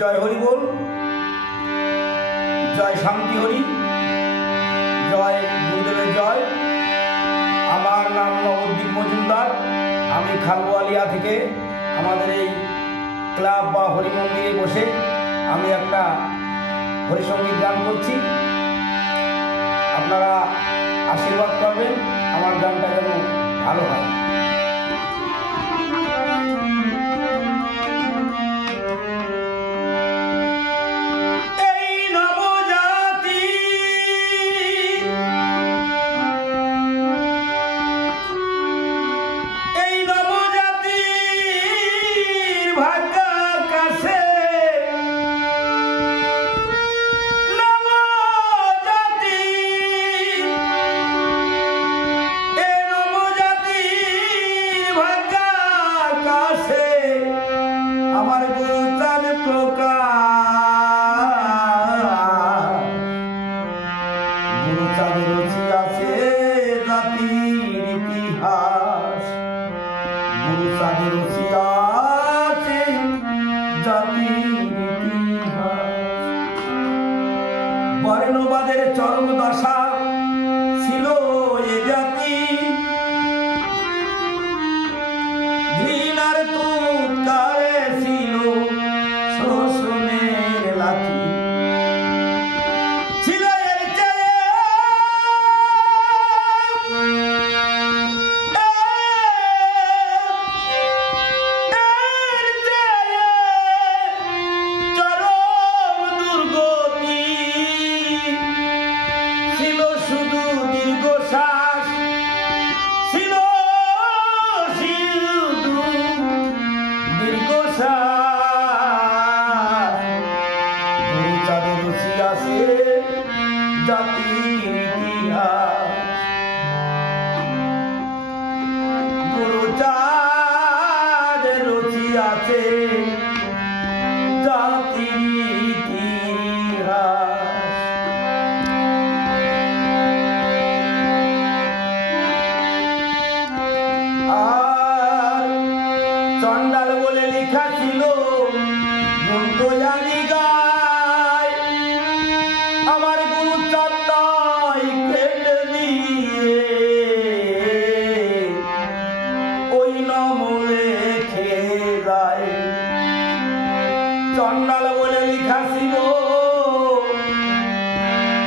জয় হরি বল, জয় শান্তি হরি, জয় গুরুদেবের জয়। আমার নাম নবদ্বীপ মজুমদার। আমি খালবোয়ালিয়া থেকে আমাদের এই ক্লাব বা হরি মন্দিরে বসে আমি একটা হরিসঙ্গীত গান করছি। আপনারা আশীর্বাদ করবেন আমার গানটা যেন ভালো হয়। আমার গুরুচাঁদ গুরুচাঁদ রচিয়াছে জাতির ইতিহাস, গুরুচাঁদ রচিয়াছে জাতির ইতিহাস। বর্ণবাদের চরম দশা ছিল এ জাতি, ঘৃণার তুৎকারে ছিল শোষণের লাঠি। ছিল এর চেয়ে চরম দুর্গতি, ছিল শুধু দীর্ঘশ্বাস, ছিল গুরুচাঁদ রচিয়াছে জাতির ইতিহাস, গুরুচাঁদ রচিয়াছে জাতির ইতিহাস। আর চন্ডাল বলে লেখা ছিল গুন্তয়ানি গায়, আমার গুরুচাঁদ তাই কেটে দিয়ে ওই নমলে খেয়ে যায়। চন্ডাল বলে লেখা ছিল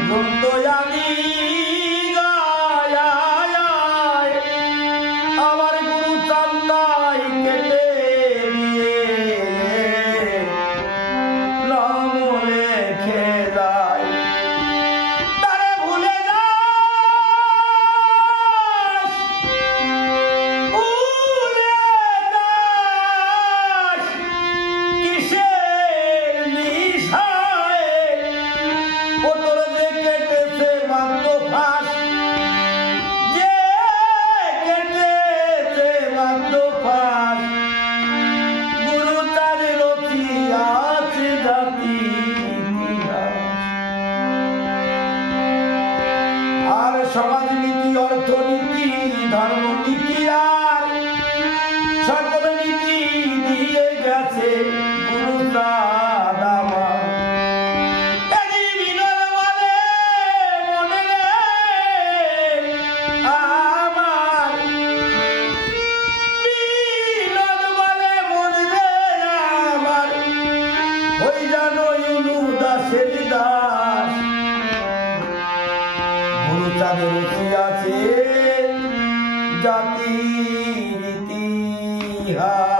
গুন্তয়ানি গায়, আমার গুরুচাঁদ তাই কেটে সমাজনীতি, অর্থনীতি, ধর্মনীতি আর সকল নীতি দিয়ে গেছে গুরুচাঁদ আমার। ওই জানো ইউনু দাসের দাস, গুরুচাঁদ রচিয়াছে জাতির ইতিহাস।